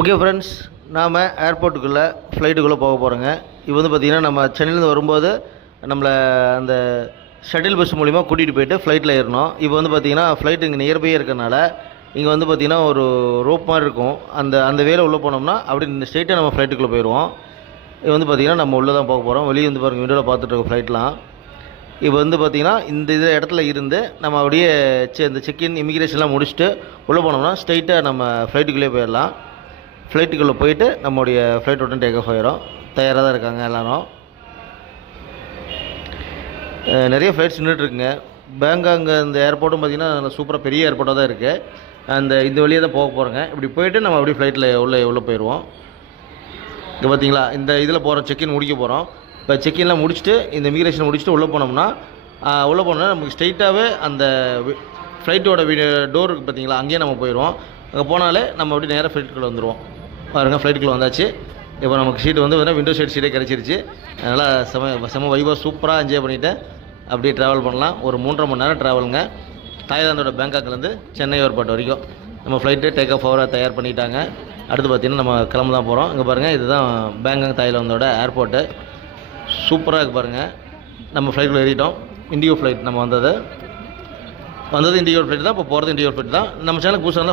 Okay friends, நாம் ஏர்போர்ட்டுக்குள்ளே ஃப்ளைட்டுக்குள்ளே போக போகிறோங்க. இப்போ வந்து பார்த்திங்கன்னா நம்ம சென்னையிலேருந்து வரும்போது நம்மளை அந்த ஷட்டில் பஸ் மூலிமா கூட்டிகிட்டு போயிட்டு ஃப்ளைட்டில் ஏறணும். இப்போ வந்து பார்த்திங்கன்னா ஃப்ளைட் இங்கே நியர்பையே இருக்கிறனால இங்கே வந்து பார்த்திங்கன்னா ஒரு ரோப் மாதிரி இருக்கும். அந்த வேலை உள்ளே போனோம்னா அப்படி ஸ்ட்ரெயிட்டாக நம்ம ஃப்ளைட்டுக்குள்ளே போயிடுவோம். இது வந்து பார்த்திங்கன்னா நம்ம உள்ளே தான் போக போகிறோம். வெளியே வந்து பாருங்கள், விண்டோவில் பார்த்துட்ருக்கோம் ஃப்ளைட்லாம். இப்போ வந்து பார்த்திங்கன்னா இந்த இடத்துல இருந்து நம்ம அப்படியே இந்த செக்இன் இமிக்ரேஷன்லாம் முடிச்சுட்டு உள்ளே போனோம்னா ஸ்ட்ரெயிட்டாக நம்ம ஃப்ளைட்டுக்குள்ளே போயிடலாம். ஃப்ளைட்டுக்குள்ளே போயிட்டு நம்மளுடைய ஃப்ளைட் உடனே டேக் ஆஃப் ஆகிடும். தயாராக தான் இருக்காங்க எல்லோரும். நிறைய ஃப்ளைட்ஸ் நின்றுட்டுருக்குங்க. பேங்காக் இந்த ஏர்போர்ட்டும் பார்த்திங்கன்னா நல்லா சூப்பராக பெரிய ஏர்போர்ட்டாக தான் இருக்குது. இந்த வழியாக தான் போக போகிறோங்க. இப்படி போயிட்டு நம்ம அப்படியே ஃப்ளைட்டில் உள்ளே போயிடுவோம். இங்கே பார்த்திங்களா, இந்த இதில் போகிறோம், செக்இன் முடிக்க போகிறோம். இப்போ செக்இன்லாம் முடிச்சுட்டு இந்த இமிக்ரேஷன் முடிச்சுட்டு உள்ளே போனோம்னா நமக்கு ஸ்ட்ரெயிட்டாகவே அந்த ஃப்ளைட்டோட டோர் இருக்குது பார்த்திங்களா, அங்கேயே நம்ம போயிடுவோம். அங்கே போனாலே நம்ம அப்படியே நேராக ஃப்ளைட்டுக்குள்ளே வந்துடுவோம். பாருங்கள், ஃப்ளைட்டுக்குள்ளே வந்தாச்சு. இப்போ நமக்கு சீட்டு வந்து விண்டோ சீட்டே கிடச்சிருச்சு. அதனால் செம வைபாக சூப்பராக என்ஜாய் பண்ணிவிட்டு அப்படியே ட்ராவல் பண்ணலாம். ஒரு 3.5 மணி நேரம் ட்ராவலுங்க. தாய்லாந்தோட பேங்காக்லேருந்து சென்னை ஏர்போர்ட் வரைக்கும் நம்ம ஃப்ளைட்டு டேக் ஆஃப் ஆக தயார் பண்ணிட்டாங்க. அடுத்து பார்த்திங்கன்னா நம்ம கிளம்ப தான் போகிறோம். இங்கே பாருங்கள், இதுதான் பேங்காக் தாய்லாந்தோட ஏர்போர்ட்டு. சூப்பராக இருக்குது பாருங்கள். நம்ம ஃப்ளைட்டில் ஏறிட்டோம். இண்டிகோ ஃப்ளைட் நம்ம வந்தது இண்டிகோ ஃப்ளைட் தான். இப்போ போகிறது இண்டிகோ ஃப்ளைட் தான். நம்ம சேனலுக்கு புதுசாக